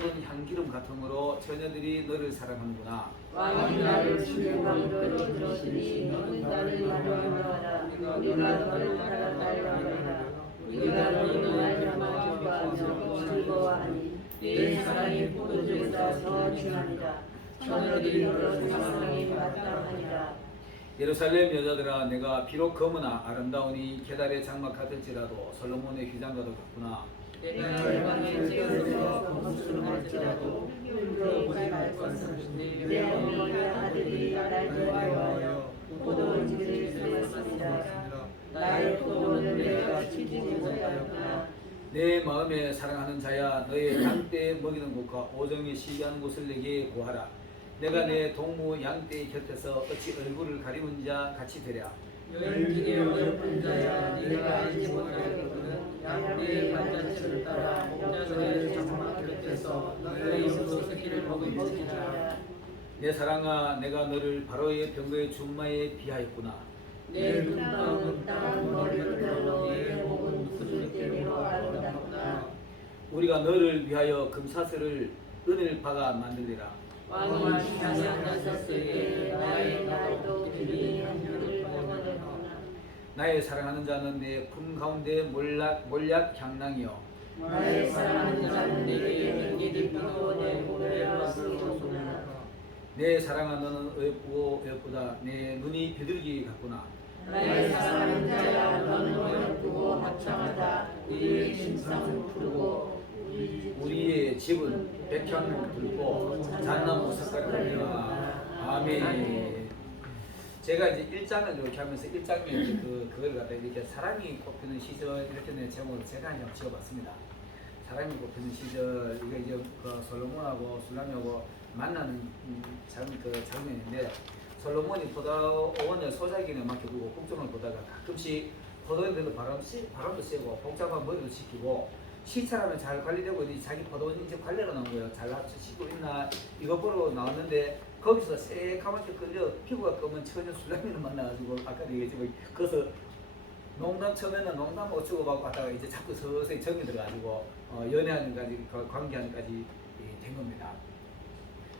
쏟은 향기름 같으므로 처녀들이 너를 사랑하는구나. 왕이 나를 주의 방으로 들어주니 너는 나를 사랑하라 우리가 너를 사랑하라 우리가 너를 말미암아 기뻐하며 즐거워하니 내 사랑이 처녀들이 너를 마땅하니라 예루살렘 여자들아 내가 비록 검으나 아름다우니 계달의 장막 같을지라도 솔로몬의 휘장과도 같구나. 내가 열방에 지어서 건수할지라도 훌륭히 갈 것은 내 어머니 아들이 날 좋아하여 포도원지를 삼았습니다 나의 포도원을 내가 지키지 못하였구나 내 마음에 사랑하는 자야 너의 양떼 먹이는 곳과 오정에 시기하는 곳을 내게 구하라. 내가 내 동무 양떼 곁에서 어찌 얼굴을 가리는 자 같이 되랴. 열길에 어설픈 자야 네가 알지 못하겠거든 양떼의 반자체를 따라 목자들의 장막 곁에서 너의 소스기를 먹을지라 내 사랑아 내가 너를 바로의 병거의 준마에 비하였구나. 내 눈방울 땅 머리를 별로 내 목은 구슬 때리로 아름답구나 우리가 너를 위하여 금사슬을 은을 박아 만들리라. 왕이 앉았을 때 나의 날도 길이 나의 사랑하는 자는 내 품 가운데 몰락 몰약 향낭이요. 나의 사랑하는 자는 내게 연기를 피고 내 모래와 쓰고구나 내 사랑아 너는 어여쁘고 어여쁘다. 내 눈이 비둘기 같구나. 나의 사랑하는 자야 너는 어렵고 합창하다 우리의 심상은 푸르고 우리 우리의 집은 백향 들고 잣나무 색깔이라 아멘. 제가 이제 일장을 이렇게 하면서 일장에 이제 그 그걸 갖다 이렇게 사랑이 꼽히는 시절 이렇게 내 제목을 제가 그냥 지어봤습니다. 사랑이 꼽히는 시절 이게 이제 그 솔로몬하고 술람하고 만나는 음, 장, 그 장면인데 솔로몬이 포도원의 소작인에 맡겨두고 국정을 보다가 가끔씩 포도원에도 바람 씨, 바람도 쐬고 복잡한 머리도 식히고 시찰하면 잘 관리되고 있는지 자기 포도원 이제 관리가 나온 거예요. 잘 합치고 있나 이거 보러 나왔는데 거기서 새까맣게 끌려 피부가 검은 처녀 술람이를 만나가지고 아까 얘기했지만 거기서 농담 처음에는 농담 어쩌고 막 왔다가 이제 자꾸 서서히 정이 들어가지고 어, 연애하는까지 그 관계하는까지 예, 된 겁니다.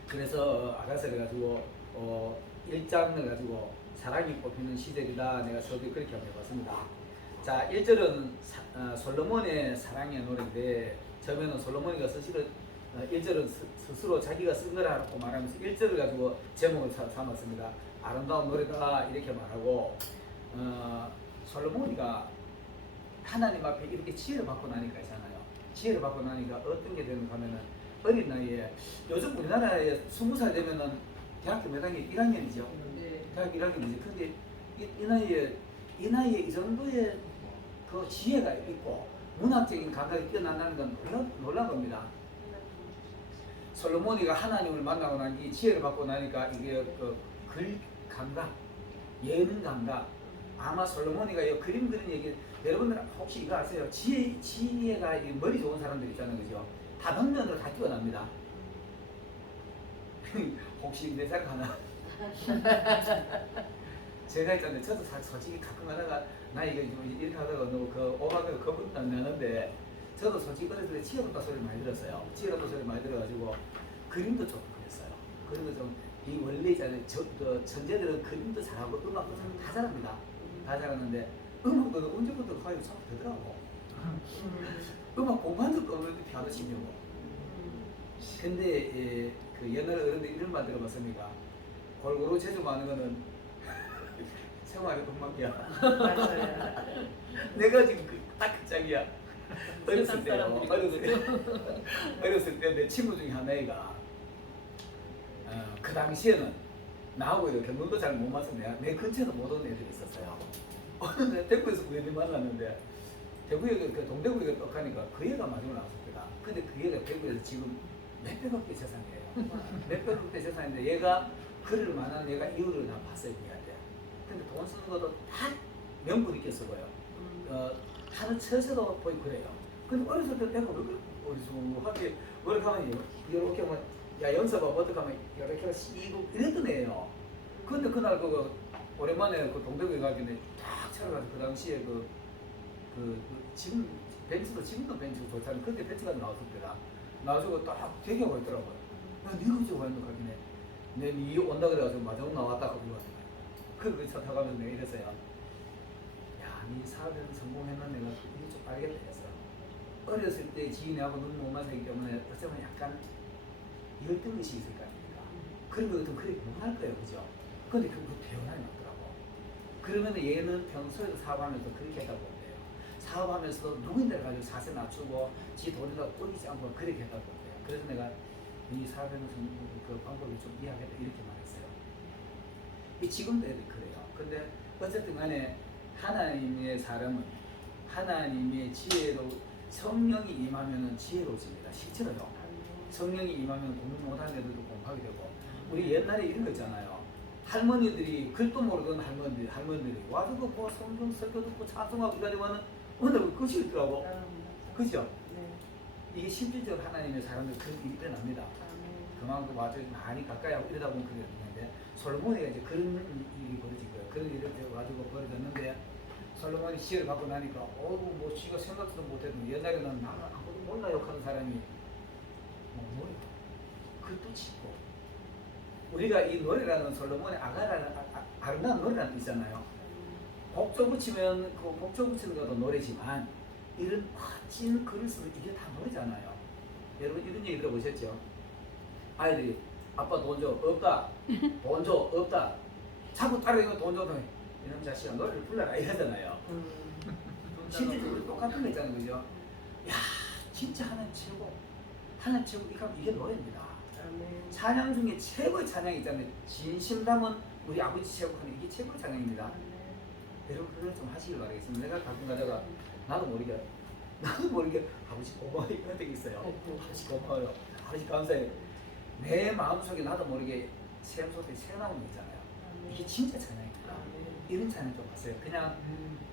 그래서 아가서를 가지고 어, 일장을 가지고 사랑이 뽑히는 시절이다 내가 서두에 그렇게 한번 해봤습니다. 자 1절은 사, 어, 솔로몬의 사랑의 노래인데 처음에는 솔로몬이가 스스로 어, 1절은 스, 스로 자기가 쓴 거라고 말하면서 1절을 가지고 제목을 사- 삼았습니다. 아름다운 노래다 이렇게 말하고 어, 솔로몬이가 하나님 앞에 이렇게 지혜를 받고 나니까 있잖아요. 지혜를 받고 나니까 어떤 게 되는가 하면은 어린 나이에 요즘 우리나라에 스무 살 되면은 대학교 몇 학년? 1학년이죠. 대학 1학년이지. 근데 이, 이 나이에 이 나이에 이 정도의 그 지혜가 있고 문학적인 감각이 뛰어난다는 건 놀라, 놀란 겁니다. 솔로몬이가 하나님을 만나고 난뒤 지혜를 받고 나니까 이게 그글 감각, 예능 감각. 아마 솔로몬이가 이 그림 그리는 얘기 여러분들 혹시 이거 아세요? 지혜 지혜가 이 머리 좋은 사람들 있잖아요, 그죠? 다방면으로 다 뛰어납니다. 혹시 내 생각하나? 제가 있잖아요. 저도 사- 솔직히 가끔 하다가 나 이거 좀 이렇게 하다가 너무 그 오바가 겁은 안 나는데 저도 솔직히 어렸을 때 지혜롭다 소리 많이 들었어요. 지혜롭다 소리 많이 들어가지고 그림도 좀 그랬어요. 그림도 좀 이 원래 있잖아요. 저, 그 천재들은 그림도 잘하고 음악도 잘- 다 잘합니다. 다 잘하는데 음악도 언제부터 가요 참 되더라고. 음악 공부한 적도 없는데 피아노 치려고. 근데 예, 그 옛날 어른들 이런 말 들어봤습니까? 골고루 제조 많은 거는 생활의 동막이야. 맞아요 내가 지금 그, 딱그 짝이야. 어렸을 때요. 어렸을 때. 어렸을 때 내 친구 중에 하나가 어, 그 당시에는 나하고 이렇게 눈도 잘 못 맞서 내가 내 근처에도 못 오는 애들이 있었어요. 어느 날 대구에서 그 애들 만났는데 대구에 그- 그 동대구에 떡하니까 그 애가 마지막에 나왔었다. 근데 그 애가 대구에서 지금 몇백억대 재산이에요. 몇백억대 재산인데 얘가 그를 만난 얘가 이유를 난 봤어요 그한테. 근데 돈 쓰는 것도 다 명분 있게 쓰고요. 어, 하는 처세도 보이고 그래요. 근데 어렸을 때 내가 왜 어리숙하게 뭐를 하면 이렇게 하면 야 연습아 어떻게 하면 이렇게 씌고 이랬던 애예요. 근데 그날 그 오랜만에 그 동대구에 가길래 딱 찾아가서 그 당시에 그, 그, 그 지금 벤츠도 지금도 벤츠가 좋잖아요. 그때 벤츠가 나왔을 때다. 나중에 딱 대기하고 있더라고요. 야, 니가 와 있는 가기네. 내니 온다 그래가지고 마중 나왔다 하고 왔어요. 그거 차 타가면서 내가 이랬어요. 야, 니 사업에서 성공했나 내가 이게 좀 알겠다 했어요. 어렸을 때 지인하고 눈못 맞았기 때문에 어쩌면 약간 열등 의식이 있을 거 아닙니까? 그런 거 같으면 그렇게 못할 거예요, 그죠? 근데 그거 배운하게 맞더라고. 그러면 얘는 평소에도 사업하면서 그렇게 했다고 본대요. 사업하면서도 누구인들 가지고 사세 낮추고 지 돈에다 꼴리지 않고 그렇게 했다고 본대요. 그래서 내가 이 사업에는 그 방법을 좀 이해하겠다 이렇게 말했어요. 이 지금도 그래요. 근데 어쨌든 간에 하나님의 사람은 하나님의 지혜로 성령이 임하면은 지혜로워집니다. 실제로요. 성령이 임하면 공부 못하는 애들도 공부하게 되고 우리 옛날에 이런 거 있잖아요. 할머니들이 글도 모르던 할머니들, 할머니들이 와서 그 성경 설교 듣고 찬송하고 이러지만은 오늘 끝이 있더라고. 그죠? 이게 실질적으로 하나님의 사람들 일이 일어납니다. 그만큼 아주 많이 가까이 하고 이러다 보면 그게 되는데 솔로몬이가 이제 그런 일이 벌어진 거예요. 그런 일이 가지고 벌어졌는데 솔로몬이 시를 받고 나니까 어우 뭐 지가 생각도 못했던 옛날에는 나는 아무도 몰라 욕하는 사람이 뭐 노래 글도 치고 우리가 이 노래라는 솔로몬의 아가라는 아, 아, 아름다운 노래라는 게 있잖아요. 곡조 붙이면 그 곡조 붙이는 것도 노래지만 이런 멋진 글을 쓰면 이게 다 노래잖아요. 여러분 이런 얘기 들어보셨죠? 아이들이 아빠 돈 줘 없다 돈 줘 없다 자꾸 따라이거 돈 줘. 이런 자식아 노래를 불러라 이러잖아요. 실질적으로 똑같은 거 있잖아요, 그죠? 야, 진짜 하나님 최고, 하나님 최고 이거 이게 노래입니다. 찬양 중에 최고의 찬양이 있잖아요. 진심 담은 우리 아버지 최고 하는 이게 최고의 찬양입니다. 여러분 그걸 좀 하시길 바라겠습니다. 내가 가끔 가다가 나도 모르게 나도 모르게 아버지 고마워요 이런 데 있어요. 아버지 고마워요. 아버지 감사해요. 내 마음속에 나도 모르게 샘 속에 새 나오는 거 있잖아요. 이게 진짜 찬양입니다. 이런 찬양 좀 봤어요. 그냥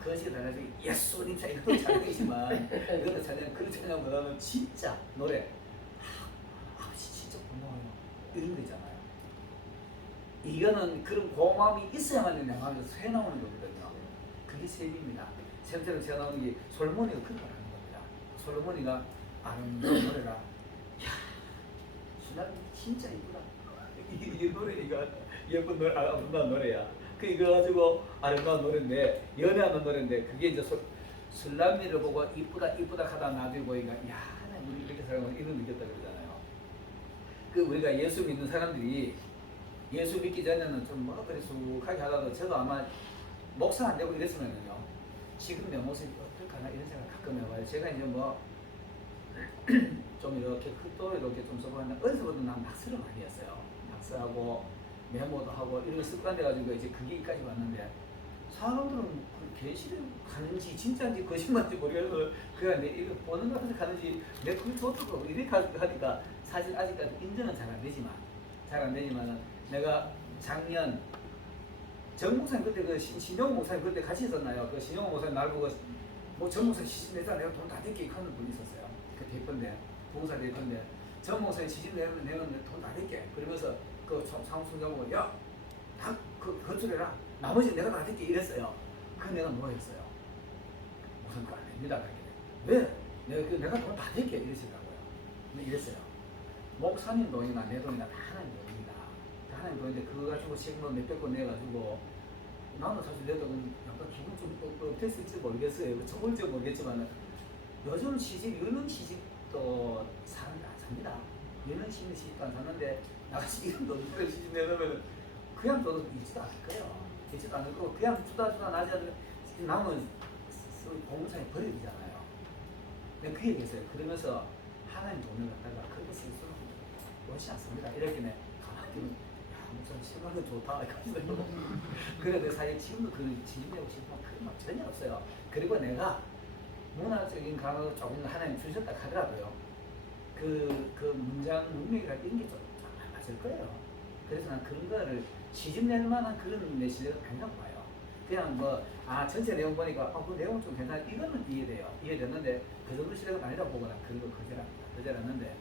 거시기 달라서 예수님 찬양 이런 찬양이지만 이것도 찬양 그런 찬양보다는 진짜 노래 아, 아버지 진짜 고마워요 이런 거 있잖아요. 이거는 그런 고마움이 있어야만 내 마음에서 새 나오는 거거든요. 그게 셈입니다. 샘처럼 새 나오는 게 솔로몬이가 그런 걸 하는 겁니다. 솔로몬이가 아름다운 노래라. 야, 신랑 진짜 이쁘다. 이, 이 노래 이거 예쁜 노래 아, 아름다운 노래야. 그 이거 가지고 아름다운 노래인데 연애하는 노래인데 그게 이제 솔, 술람미를 보고 이쁘다 이쁘다 하다 나중에 보니까 야 하나님 우리 이렇게 살아가면 이런 느꼈다 그러잖아요. 그 우리가 예수 믿는 사람들이 예수 믿기 전에는 좀뭐 그래 쑥하게 하다가 저도 아마 목사 안 되고 이랬으면은요 지금 내 모습이 어떨까나 이런 생각 가끔 해봐요. 제가 이제 뭐 좀 이렇게 또 이렇게 좀 써봤는데 어디서부터 난 낙서를 많이 했어요. 낙서하고 메모도 하고 이런 습관돼 가지고 이제 그게 까지 왔는데 사람들은 그 계시를 가는지 진짜인지 거짓말인지 모르겠어 그냥 내 이거 보는 것 같아서 가는지 내 그걸 좋다고 이렇게 하- 하니까 사실 아직까지 인정은 잘 안 되지만 잘 안 되지만은 내가 작년 정 목사님 그때 그 신- 신용 목사님 그때 같이 있었나요? 그 신용 목사님 날 보고 뭐정 목사님 시집 내자 내가 돈 다 낼게 하는 분이 있었어요. 그 대표인데 봉사 대표인데 정 목사님 시집 내면 내면 돈 다 낼게 그러면서 그 사무총장보고 야 다그 건설해라 나머지 내가 다 낼게 이랬어요. 그 내가 뭐였어요? 무슨 거안 됩니다. 왜? 내가 그 내가 돈다 낼게 이러시더라고요. 근데 이랬어요. 목사님 돈이나 내 돈이나 다 하나님 돈입니다. 다 하나님 돈인데 그거 가지고 책임을 몇백 건 내가지고 나는 사실 내 돈은 약간 기분 좀 어- 어땠을지 모르겠어요. 처벌지 모르겠지만 요즘 시집, 유능 시집도 사람이 안 삽니다. 시집 시집도 안 사는데 나같이 이런 돈들 시집 내놓으면 그냥 돈을 있지도 않을 거예요. 있지도 않을 거고 그냥 주다 주다 나지 않으면 남은 공무상에 버려야 되잖아요. 내가 그 얘기했어요. 그러면서 하나님 돈을 갖다가 그렇게 쓸 수는 옳지 않습니다. 이렇게 내 가만히 목사님 생각은 좋다. 이러면서 그래 내 사실 지금도 그 진입하고 싶은 그런 막 전혀 없어요. 그리고 내가 문화적인 강화도 조금 하나님 주셨다 하더라도요. 그, 그 문장 문맥이라 이런 게좀 안 맞을 거예요. 그래서 난 그런 거를 시집낼 만한 그런 내 실력은 아니라고 봐요. 그냥 뭐, 아, 전체 내용 보니까, 아, 그 내용 좀 괜찮아. 이거는 이해돼요. 이해됐는데, 그 정도 실력은 아니라고 보거나 그런 거 거절합니다. 거절하는데,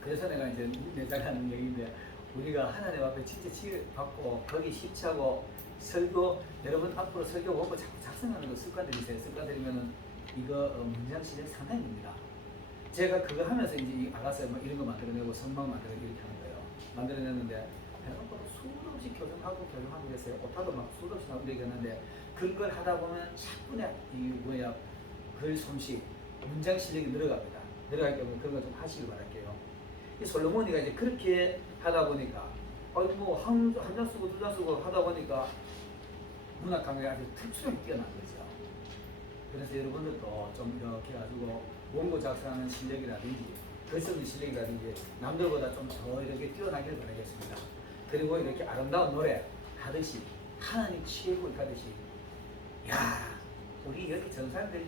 그래서 내가 이제 내자라는 얘기인데, 우리가 하나님 앞에 진짜 치받고 거기 십차고 설교 여러분 앞으로 설교 원고 자꾸 작성하는 거 습관 들이세요. 습관 들이면은 이거 어, 문장 실력 상당히 됩니다. 제가 그거 하면서 이제 이 아가서 막 이런 거 만들어내고 성막 만들어내고 이렇게 하는 거예요. 만들어냈는데 생각보다 수없이 교정하고 교정하고 그랬어요. 오타도 막 수없이 나오고 이랬는데 그걸 하다 보면 차분히 이 뭐야 글 솜씨 문장 실력이 늘어갑니다. 늘어가기 때문에 그런 거 좀 하시길 바랄게요. 이 솔로몬이가 이제 그렇게 하다 보니까 아니 뭐한장 쓰고 두 장 쓰고 하다 보니까 문학 감각이 아주 특수하게 뛰어난 거죠. 그래서 여러분들도 좀 이렇게 가지고 원고 작성하는 실력이라든지 글 쓰는 실력이라든지 남들보다 좀 더 이렇게 뛰어나기를 바라겠습니다. 그리고 이렇게 아름다운 노래 하듯이 하나님 최고 하듯이 야 우리 여기 전 사람들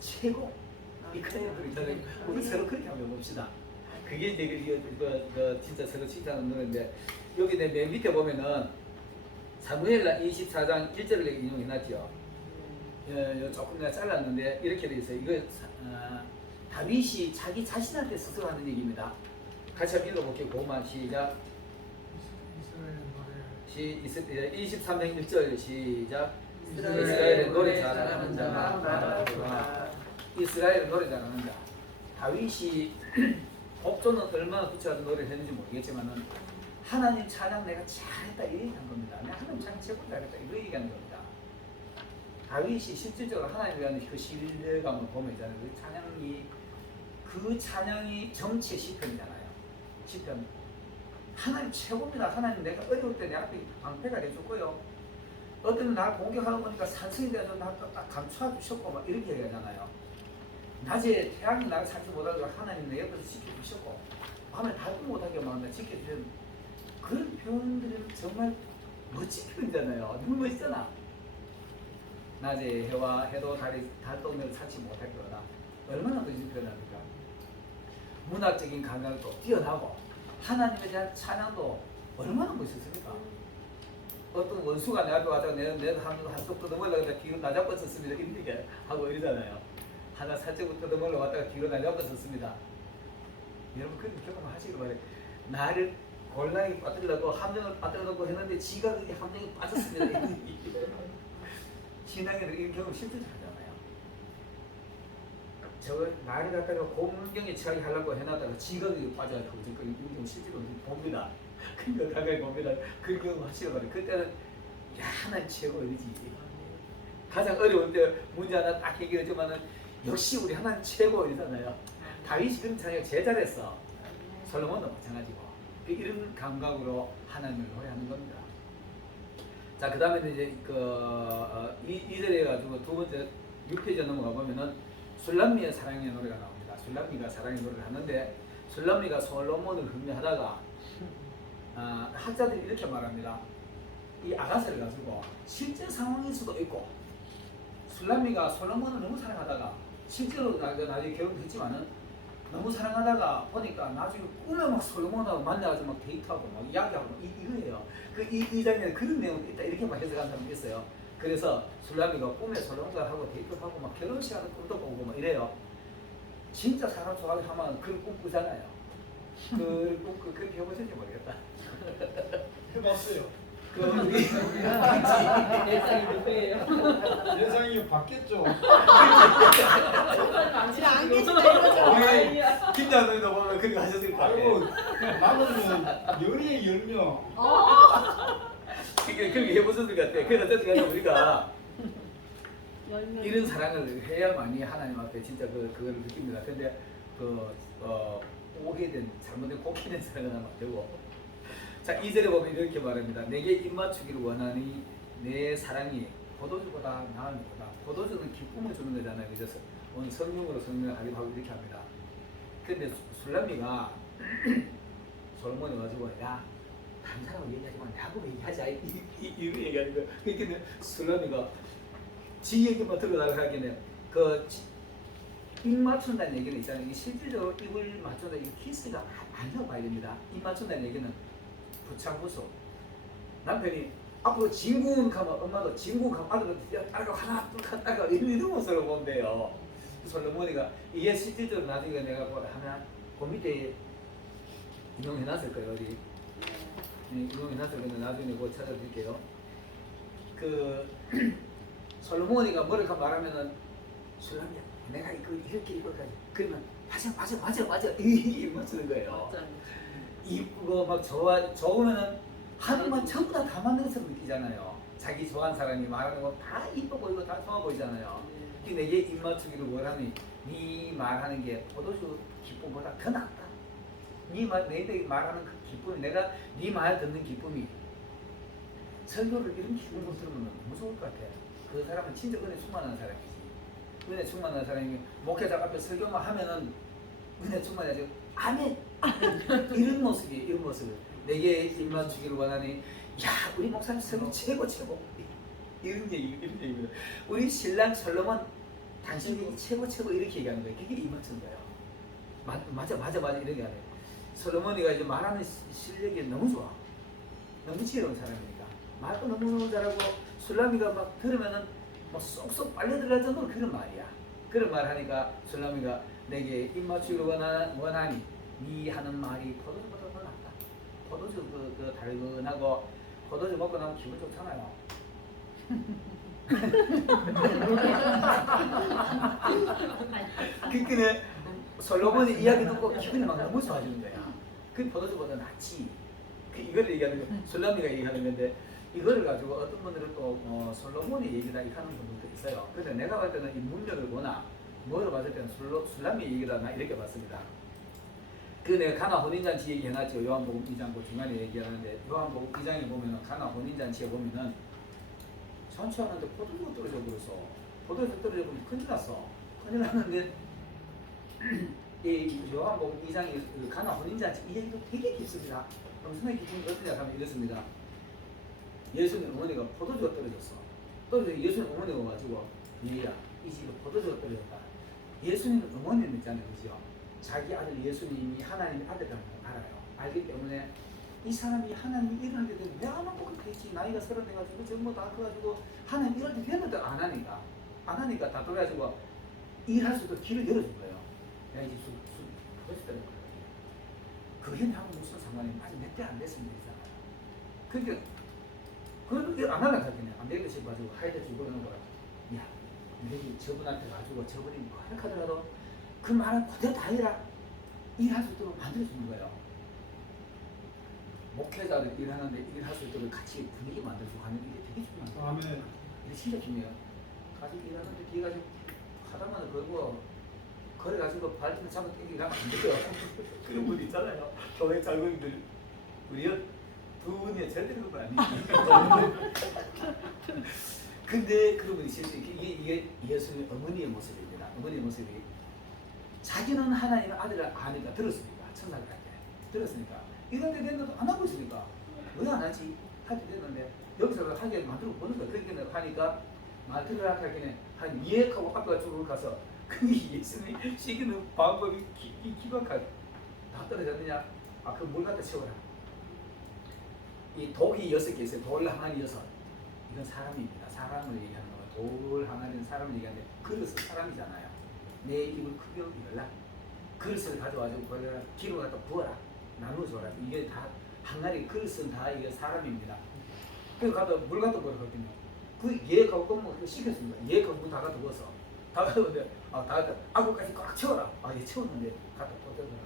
최고 이 큰 애들 있잖아요. 우리 서로 그렇게 한번 봅시다. 그게 이제 그, 그, 그 진짜 서로 칭찬하는 노래인데 여기 내 맨 밑에 보면은 사무엘라 24장 1절을 인용해놨죠. 예, 요 조금 내가 잘랐는데 이렇게 돼 있어요. 이거 사- 어, 다윗이 자기 자신한테 스스로 하는 얘기입니다. 같이 한번 읽어볼게요. 고만 시작. 시, 23장 1절 시작. 이스라엘의 노래 잘하는 자가 많았구나. 이스라엘 노래 잘하는 자. 다윗이 법조는 얼마나 구체적인 노래를 했는지 모르겠지만은 하나님 찬양 내가 잘했다 이 얘기한 겁니다. 하나님 찬양 최고 잘했다 이거 얘기하는 겁니다. 다윗이 실질적으로 하나님에 대한 그 신뢰감을 보면 있잖아요. 그 찬양이 그 찬양이 정치의 시편이잖아요. 시편. 하나님 최고입니다. 하나님 내가 어려울 때 내 앞에 방패가 돼줬고요. 어떤 날 공격하고 보니까 산성이 돼서 나딱 감춰 주셨고 막 이렇게 얘기하잖아요. 낮에 태양이 나를 살지 못하게 하나님 내 옆에서 지켜주셨고 밤에 달도 못하게 막나 지켜주신 그런 표현들은 정말 멋진 표현이잖아요. 너무 멋있잖아. 낮에 해와 해도 달이 늘 찾지 못할 거다. 얼마나 더 표현합니까? 문학적인 감각도 뛰어나고 하나님에 대한 찬양도 얼마나 멋있습니까? 어떤 원수가 내 앞에 와서 내가 한한속 뜯어먹으려고 뒤로 나잡았었습니다. 이렇게 하고 이러잖아요. 하나 살짝 뜯어먹으러 왔다가 뒤로 나잡았었습니다. 여러분 그런 경험 하시길 바래. 나를 골라이 빠뜨리려고 함정을 빠뜨리려고 했는데 지가 그게 함정에 빠졌습니다. 신앙에는 이런 경험 실제 하잖아요. 저거 나를 갖다가 공경에 처하게 하려고 해놨다가 그게 빠져가지고 지금 경우 실제로 봅니다. 그러니까 가까이 봅니다. 그 경험 하시길 바래. 그때는 야 하나님 최고이지. 가장 어려울 때 문제 하나 딱 해결했지만은 역시 우리 하나님 최고이잖아요. 다윗이 그런 찬양 제일 잘했어. 솔로몬도 마찬가지고. 그 이런 감각으로 하나님을 노래하는 겁니다. 자, 그 다음에 이제 그, 어, 이, 이절에 가지고 두 번째 6페이지 넘어가 보면은 술람미의 사랑의 노래가 나옵니다. 술람미가 사랑의 노래를 하는데 술람미가 솔로몬을 흠미하다가 아, 학자들이 이렇게 말합니다. 이 아가서를 가지고 실제 상황일 수도 있고 술람미가 솔로몬을 너무 사랑하다가 실제로 나- 나중에 결혼했지만은 너무 사랑하다가 보니까 나중에 꿈에 막 솔로몬하고 만나가지고 막 데이트하고 막 이야기하고 막 이, 이거예요. 그 이 이 장면에 그런 내용이 있다 이렇게 막 해석하는 사람이 있어요. 그래서 술람이가 꿈에 솔로몬과 하고 데이트하고 막 결혼식 하는 꿈도 보고 막 이래요. 진짜 사람 좋아하게 하면 그런 꿈 꾸잖아요. 그 꿈, 그, 그렇게 해보셨는지 모르겠다. 해봤어요. 그, 우리, 예상이 누구예요? 예상이 바뀌었죠. 안 우리 김장도도 보면 그거 하셨을 거 아이고 같아요. 나는 열에 열명. 그게, 그게 해보셨을 것 같아요. 그래서 어쨌든 간에 우리가 이런 사랑을 해야만이 하나님 앞에 진짜 그 그거를 느낍니다. 근데 그 어, 오해된 잘못된 곡해된 사랑은 하면 안 되고. 자 이절에 보면 이렇게 말합니다. 내게 입맞추기를 원하니 내 사랑이 포도주보다 나은보다 포도주는 기쁨을 주는 거잖아요. 그래서 오늘 성령으로 성령을 하기도 하고 이렇게 합니다. 근데 수- 술람미가 솔몬이 가지고 야 다른 사람하고 얘기하지 마 나하고 얘기하자 이, 이, 이, 이런 얘기하는 거야. 그러니까 술람미가 지 얘기만 들어가고 하기는 그입 맞춘다는 얘기는 있잖아요. 실질적으로 입을 맞춘다 이 키스가 아니라고 봐야 됩니다. 입 맞춘다는 얘기는 부창부수 남편이 앞으로 진군 가면 엄마도 진군 가면 아들은 야 따라가 하나 둘 하나 따라가 이런 모습을 돼요. 솔로몬이가 이게 실질적으로 나중에 내가 뭐 하나 그 밑에 인용해놨을 거예요 어디 네, 인용해놨을 건데 나중에 그거 찾아드릴게요. 그 솔로몬이가 뭐를 말하면은 술람이야 내가 이거 이렇게 거야 그러면 맞아 맞아 맞아 맞아 이게 맞추는 거예요. 이쁘고 막 좋아 좋으면은 하는 건 전부 다다 것처럼 느끼잖아요. 자기 좋아하는 사람이 말하는 거 다 이뻐 보이고 다 좋아 보이잖아요. 근데 내게 입 맞추기를 원하니 네 말하는 게 포도주 기쁨보다 더 낫다. 네말 너희들이 말하는 그 기쁨이 내가 네 말 듣는 기쁨이 설교를 이런 기쁨으로 들으면 너무 좋을 것 같아. 그 사람은 진짜 은혜 충만한 사람이지. 은혜 충만한 사람이 목회자 앞에 설교만 하면은 은혜 충만해지. 아멘. 이런 모습이 이런 모습. 내게 입 맞추기를 원하니 야 우리 목사님 설교 최고 최고. 이런 얘기 이런 얘기. 우리 신랑 솔로몬 당신이 최고 최고 이렇게 얘기하는 거예요. 그게 거예요. 맞, 맞아 맞아 맞아 이렇게 하네. 솔로몬이가 이제 말하는 시- 실력이 너무 좋아. 너무 지혜로운 사람이니까 말도 너무 잘하고 술라미가 막 들으면은 뭐 쏙쏙 빨려 들어갈 정도로 그런 말이야. 그런 말 하니까 술라미가 내게 입 맞추기를 원하, 원하니 네 하는 말이 포도주 보다 더 낫다. 포도주 그, 그 달근하고 포도주 먹고 나면 기분 좋잖아요. 그때는 솔로몬의 이야기 듣고 기분이 막 너무 좋아지는 거야. 그 포도주보다 낫지. 그 이거를 얘기하는 거, 솔로몬이가 얘기하는 건데 이거를 가지고 어떤 분들은 또 어, 솔로몬의 얘기다 이렇게 하는 분들도 있어요. 그런데 내가 봤을 때는 이 문맥을 보나 뭐로 봤을 때는 솔로, 술람의 얘기다 나 이렇게 봤습니다. 그 내가 가나 혼인잔치 얘기해놨죠. 요한복음 2장 그 중간에 얘기하는데 요한복음 2장에 보면은 가나 혼인잔치에 보면은 전체하는데 포도주가 떨어져 버렸어. 포도주 떨어져 버리면 큰일 났어. 큰일 났는데 이 요한복음 2장의 그 가나 혼인잔치 이 얘기도 되게 깊습니다. 엄청나게 깊은 게 어떠냐 하면 이렇습니다. 예수님 어머니가 포도주가 떨어졌어. 떨어져 예수님 어머니가 와가지고 얘야 이 집에 포도주가 떨어졌다. 예수님 어머니는 있잖아요, 그죠? 자기 아들 예수님이 하나님의 아들이라는 걸 알아요. 알기 때문에 이 사람이 하나님이 일어날 때 되면 내가 안 보고 되지 나이가 서른 돼가지고 전부 다 커가지고 하나님 일어날 때 됐는데 안 하니까 안 하니까 다 돌아가지고 일할 수도 길을 열어준 거예요. 내가 이제 수, 수, 그랬더니 그 현하고 무슨 상관이 아직 몇 대 안 됐습니다. 그러니까 그걸 안 하려고 했더니 안 되겠다 싶어가지고 하이드 그러는 거야. 야, 너희 저분한테 가지고 저분이 뭐 하더라도 그 말은 그대로 다 해라. 일할 수 있도록 만들어주는 거예요. 목회자들 일하는데 일할 수 있도록 같이 분위기 만들어주고 하는 게 되게 중요한 거예요. 아멘. 이게 진짜 중요해요. 가지고 일하는데 뒤에 가지고 하다만 걸고 거래 가지고 발등 잡아 당기고 가면 안 돼요. 그런 분 있잖아요. 교회 장로님들 우리요 두 분이 그런 거 아니에요. 근데 그런 분이 실제 이게 이게 예수의 어머니의 모습입니다. 어머니의 모습이 자기는 하나님의 아들을 아니까 들었으니까 때 들었으니까 이런 데 됐는데도 안 하고 있으니까 왜 안 하지? 하게 됐는데 여기서 하게 만들어 보는 거야. 그렇게 하니까 말 들으라 하기는 한 이해하고 아빠가 쪽으로 가서 그 예수님이 시키는 방법이 기, 기, 기박하게 다 떨어졌느냐? 아 그 물 갖다 채워라. 이 독이 여섯 개 있어요. 돌 항아리 여섯. 이건 사람입니다. 사람을 얘기하는 거예요. 돌 항아리는 사람을 얘기하는데 그릇은 사람이잖아요. 내 입을 크게 열라. 그릇을 가져와서 거기다 기름 갖다 부어라. 나누어줘라. 이게 다 항아리 그릇은 다 이게 사람입니다. 그래서 갖다 물 갖다 부어거든요. 그얘 갖고 뭐 그거 시켰습니다. 얘 갖고 다 갖다 부어서 다 갖다 부었는데 아 다 갖다 아구까지 꽉 채워라. 아 얘 채웠는데 갖다 뻗어줘라.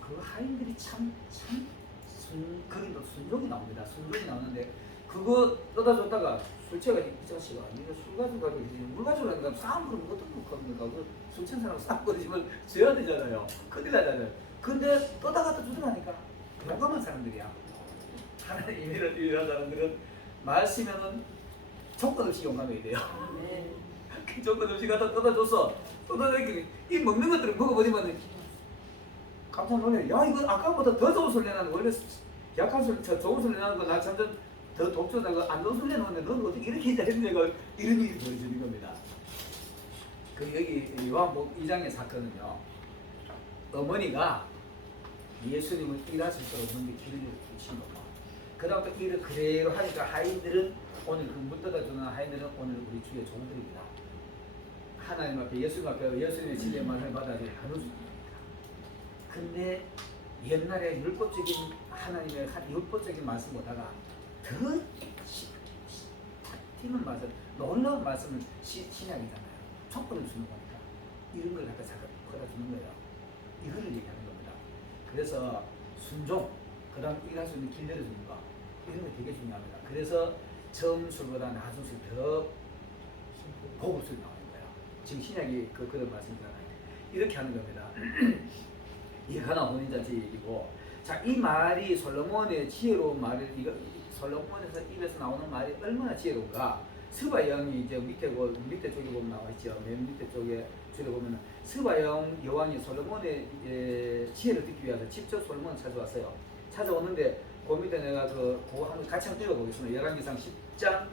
그 하인들이 참 참 순, 거기도 순종이 나옵니다. 순종이 나오는데 그거 떠다 줬다가 술 취해가지고 이 자식아 니가 술 가지고 가고 물 가지고 가니까 싸움 그러면 어떤 겁니까? 그술 취한 사람 싸움 거리지면 져야 되잖아요. 큰일 나잖아요. 근데 떠다 갖다 주더라니까 용감한 사람들이야. 하나님 일을 일하는 사람들은 말씀에는 조건 없이 용감해야 돼요. 그 조건 없이 갖다 떠다 줬어. 떠다 줬더니 이 먹는 것들을 먹어보지만 깜짝 놀래. 야 이거 아까보다 더 좋은 소리 나는 원래 약한 소리, 저 좋은 소리 나는 거나 점점 더 독주다고 안 좋은 소리 나는데 넌 어떻게 이렇게 했냐가 이런 일이 벌어지는 겁니다. 그 여기 요한복 2장의 사건은요. 어머니가 예수님을 일하실 수 없는데 길을 주신 거고 그 다음부터 일을 그대로 하니까 하인들은 오늘 그 문떠다 주는 하인들은 오늘 우리 주의 종들입니다. 하나님 앞에 예수님 앞에 예수님의 진리의 말을 받아들여 나눠줍니다. 근데 옛날에 율법적인 하나님의 한 율법적인 말씀 보다가 더 튀는 말씀, 놀라운 시, 신약이잖아요. 촉구를 주는 거니까 이런 걸 갖다 잠깐 끌어주는 거예요. 이거를 얘기하는 겁니다. 그래서 순종, 그 다음 일할 수 있는 길 열어주는 거 이런 게 되게 중요합니다. 그래서 점술보다 나술이 더 고급술이 나오는 거예요. 지금 신약이 그, 그런 말씀이잖아요. 이렇게 하는 겁니다. 이게 하나 혼인잔치 얘기고 자 이 말이 솔로몬의 지혜로운 말을 이거 솔로몬에서 입에서 나오는 말이 얼마나 지혜로운가? 스바 영이 이제 밑에 그 밑에 쪽에 보면 나와 있죠. 맨 밑에 쪽에 줄에 보면 스바 영 여왕이 솔로몬의 이제 지혜를 듣기 위해서 직접 솔로몬을 찾아왔어요. 찾아오는데 그 밑에 내가 그 그거 한번 같이 한번 읽어보겠습니다. 열왕기상 10장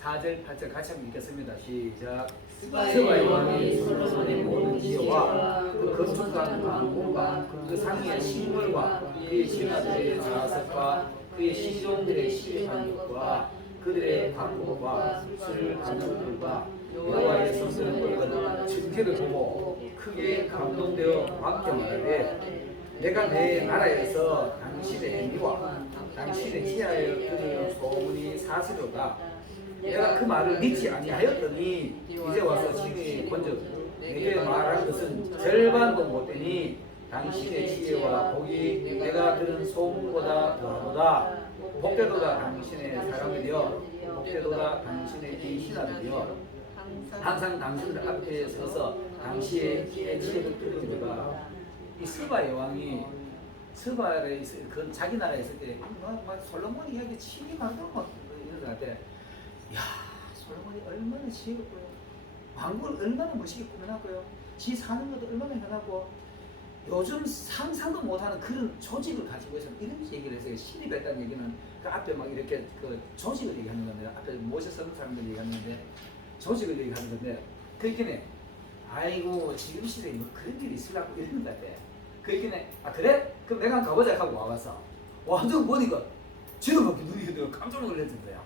4절 8절 같이 한번 읽겠습니다. 시작 스바의 왕이 솔로몬의 모든 지혜와 그 건축한 왕궁과 그 상의 식물과 그의 신하들의 자석과 그의 시종들의 시행한 것과 그들의 광고와 술 가능들과 여호와의 성전을 증표를 보고 크게 감동되어 왕께 말하되 내가 내 나라에서 당신의 행위와 당신의 지하에 들은 소문이 사실로다 내가 그 말을 믿지 아니하였더니 이제 와서 신이 먼저 내게 말한 것은 절반도 못되니 당신의 지혜와 복이 내가 들은 소문보다 더하도다. 복되도다 당신의 사람이여 복되도다 당신의 이 신하들이여 항상 당신들 앞에 서서 당시의 지혜를 들으리라 이 스바 여왕이 스바에 있을 그 자기 나라에 있을 때 뭐, 뭐, 솔로몬 이야기 치기 이런 것 같아 야 솔로몬이 얼마나 지혜롭고요. 왕국을 얼마나 멋있게 꾸며놨고요. 지 사는 것도 얼마나 해놨고 요즘 상상도 못하는 그런 조직을 가지고 있어요. 이런 얘기를 했어요 신입했다는 얘기는 그 앞에 막 이렇게 그 조직을 얘기하는 건데 앞에 모세 서 사람들 얘기하는데 조직을 얘기하는 건데 그 있긴 아이고 지금 시대에 뭐 그런 일이 있으려고 이러는 것 같아. 그 있긴 아 그래? 그럼 내가 한번 가보자 하고 와봤어 완전 보니까 지도 막 눈이 흔들어 깜짝 놀랐던 거야.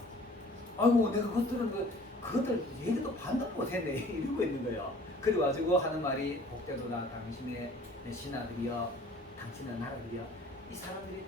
아이고 내가 그것들은 그 그것들 얘기도 반도 못했네 이러고 있는 거예요. 그래 가지고 하는 말이 복되도다 당신의 신하들이여 당신의 나라들이여 이 사람들이 다